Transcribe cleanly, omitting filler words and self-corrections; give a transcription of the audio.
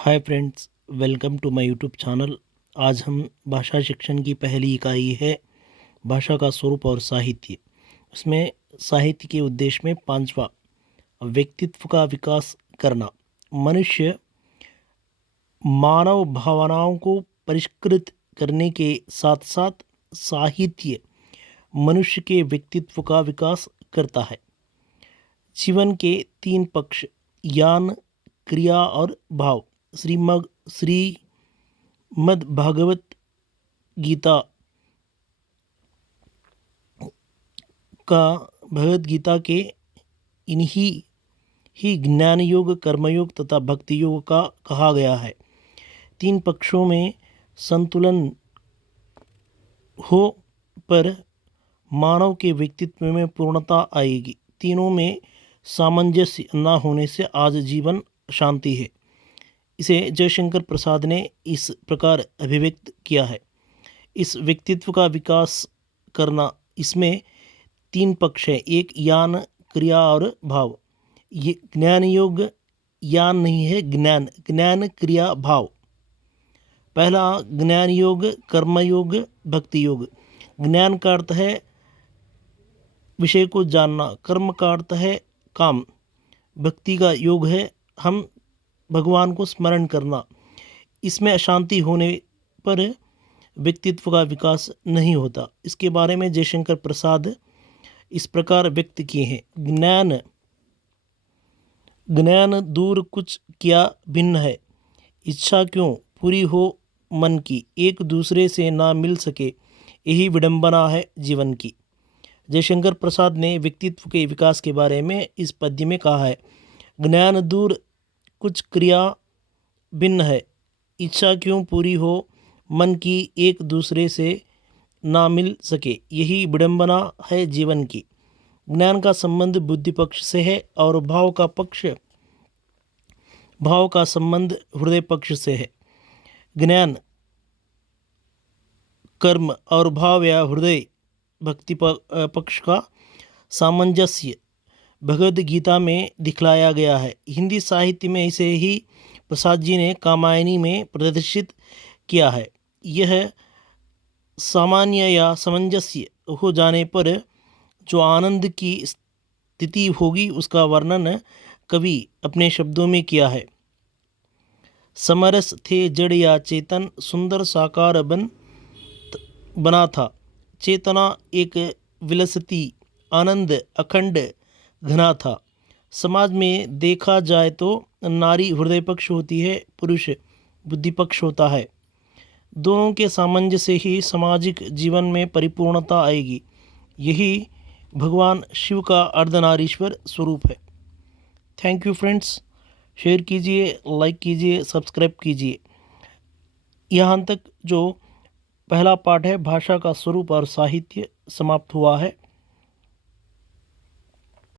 Hi friends, welcome to my YouTube channel. आज हम भाषा शिक्षण की पहली इकाई है भाषा का स्वरूप और साहित्य। उसमें साहित्य के उद्देश्य में पांचवा व्यक्तित्व का विकास करना। मनुष्य मानव भावनाओं को परिष्कृत करने के साथ साथ साहित्य मनुष्य के व्यक्तित्व का विकास करता है। जीवन के तीन पक्ष ज्ञान, क्रिया और भाव श्रीमद् भागवत गीता भगवत गीता के इन्हीं ही ज्ञान योग, कर्मयोग तथा भक्ति योग का कहा गया है। तीन पक्षों में संतुलन हो पर मानव के व्यक्तित्व में पूर्णता आएगी। तीनों में सामंजस्य न होने से आज जीवन शांति है। इसे जयशंकर प्रसाद ने इस प्रकार अभिव्यक्त किया है। इस व्यक्तित्व का विकास करना, इसमें तीन पक्ष है। एक ज्ञान, क्रिया और भाव। ये ज्ञान योग ज्ञान नहीं है, ज्ञान क्रिया भाव। पहला ज्ञान योग, कर्म योग, भक्ति योग। ज्ञान का अर्थ है विषय को जानना, कर्म का अर्थ है काम, भक्ति का योग है हम भगवान को स्मरण करना। इसमें अशांति होने पर व्यक्तित्व का विकास नहीं होता। इसके बारे में जयशंकर प्रसाद इस प्रकार व्यक्त किए हैं। ज्ञान दूर कुछ किया भिन्न है, इच्छा क्यों पूरी हो मन की, एक दूसरे से ना मिल सके, यही विडंबना है जीवन की। जयशंकर प्रसाद ने व्यक्तित्व के विकास के बारे में इस पद्य में कहा है। ज्ञान दूर कुछ क्रिया भिन्न है, इच्छा क्यों पूरी हो मन की, एक दूसरे से ना मिल सके, यही विडंबना है जीवन की। ज्ञान का संबंध बुद्धि पक्ष से है और भाव का संबंध हृदय पक्ष से है। ज्ञान, कर्म और भाव या हृदय भक्ति पक्ष का सामंजस्य भगवद गीता में दिखलाया गया है। हिंदी साहित्य में इसे ही प्रसाद जी ने कामायनी में प्रदर्शित किया है। यह सामान्य या सामंजस्य हो जाने पर जो आनंद की स्थिति होगी उसका वर्णन कवि अपने शब्दों में किया है। समरस थे जड़ या चेतन, सुंदर साकार बना था। चेतना एक विलसती आनंद अखंड घना था। समाज में देखा जाए तो नारी हृदय पक्ष होती है, पुरुष बुद्धि पक्ष होता है। दोनों के सामंजस्य से ही सामाजिक जीवन में परिपूर्णता आएगी। यही भगवान शिव का अर्धनारीश्वर स्वरूप है। Thank you friends. शेयर कीजिए, लाइक कीजिए, सब्सक्राइब कीजिए। यहाँ तक जो पहला पाठ है भाषा का स्वरूप और साहित्य समाप्त हुआ है।